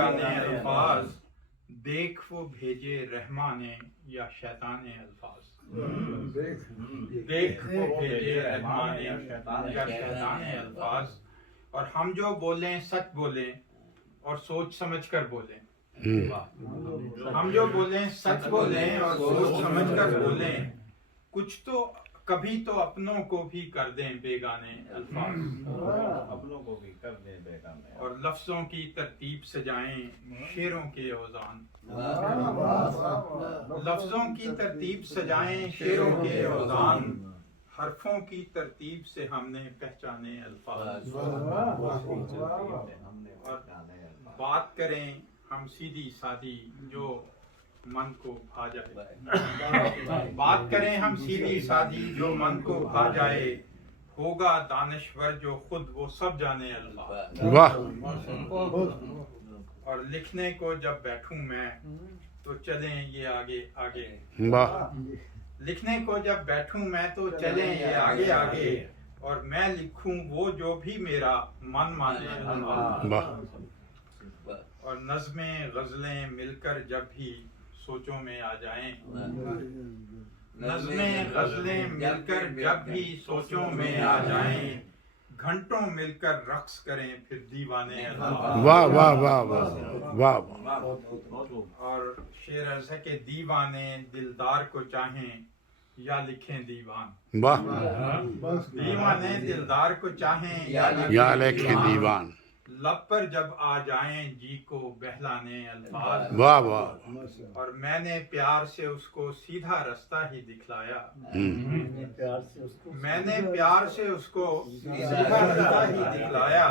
अनजाने अल्फाज, देख वो भेजे रहमाने या शैताने अल्फाज। देख वो भेजे रहमाने या शैताने अल्फाज। और हम जो बोलें सच बोलें और सोच समझ कर बोलें। हम जो बोलें सच बोलें और सोच समझ कर बोलें। कुछ तो कभी तो अपनों को भी कर दें बेगाने अल्फाज। अपनों को भी कर दें बेगाने। और लफ्जों की तरतीब सजाएं शेरों के औजान। लफ्जों की तरतीब सजाएं शेरों के औजान। हरफों की तरतीब से हमने पहचाने अल्फाज। और बात करें हम सीधी सादी जो मन को भा जाए। बात करें हम सीधी सादी जो मन को भा जाए। होगा दानश्वर जो खुद वो सब जाने अल्लाह। वाह। और लिखने को जब बैठूं मैं तो चलें ये आगे आगे। वाह। लिखने को जब बैठूं मैं तो चलें ये आगे आगे। और मैं लिखूं वो जो भी मेरा मन माने अल्लाह। वाह। और नज़्में गज़लें मिलकर जब भी सोचों में आ जाएं। नज़्में गज़लें मिलकर जब भी सोचों में आ जाएं। घंटों मिलकर रक्स करें फिर दीवाने अल्लाह। वाह वाह वाह वाह वाह। और शेर अर्ज़ है कि दीवाने दिलदार को चाहें या लिखें दीवान। वाह। दीवाने दिलदार को चाहें या लेखे दीवान। लब पर जब आ जाएं जी को बहलाने अल्फाज। वाह वाह। और मैंने प्यार से उसको सीधा रास्ता ही दिखलाया। मैंने प्यार से उसको सीधा रास्ता ही दिखलाया।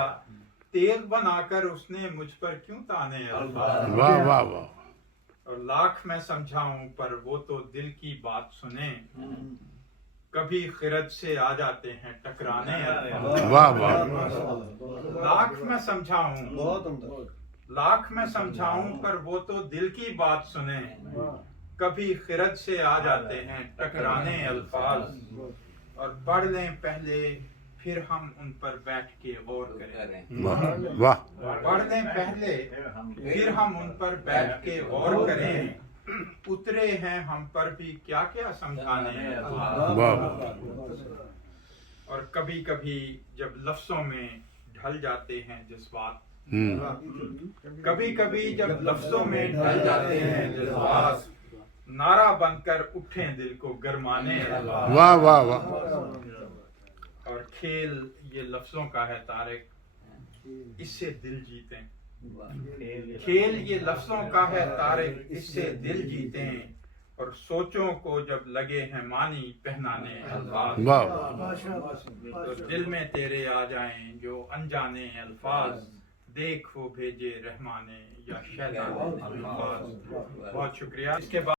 तेग बनाकर उसने मुझ पर क्यों ताने अल्फाज। वाह वाह वाह। और लाख मैं समझाऊं पर वो तो दिल की बात सुने। कभी खिरत से आ जाते हैं टकराने अल्फाज। वाह वाह। लाख मैं समझाऊं लाख मैं समझाऊं पर वो तो दिल की बात सुने। कभी खिरत से आ जाते हैं टकराने अल्फाज। और पढ़ लें पहले फिर हम उन पर बैठ के गौर करें। वाह वाह। पढ़ लें पहले फिर हम उन पर बैठ के गौर करें। उतरे हैं हम पर भी क्या क्या समझाने अल्फाज। वाह। और कभी कभी जब लफ्जों में ढल जाते हैं जज्बात। कभी कभी जब लफ्जों में ढल जाते हैं जज्बात। नारा बनकर उठें दिल को गरमाने अल्फाज। वाह वाह वाह। और खेल ये लफ्जों का है तारिक, इससे दिल जीतें। खेल ये लफ्जों का है तारिक, इससे दिल जीतें। और सोचों को जब लगे हैं मानी पहनाने अल्फाज। वाह। तो दिल में तेरे आ जाएं जो अनजाने अल्फाज। देख वो भेजे रहमाने या शैताने अल्फाज। बहुत शुक्रिया। इसके बाद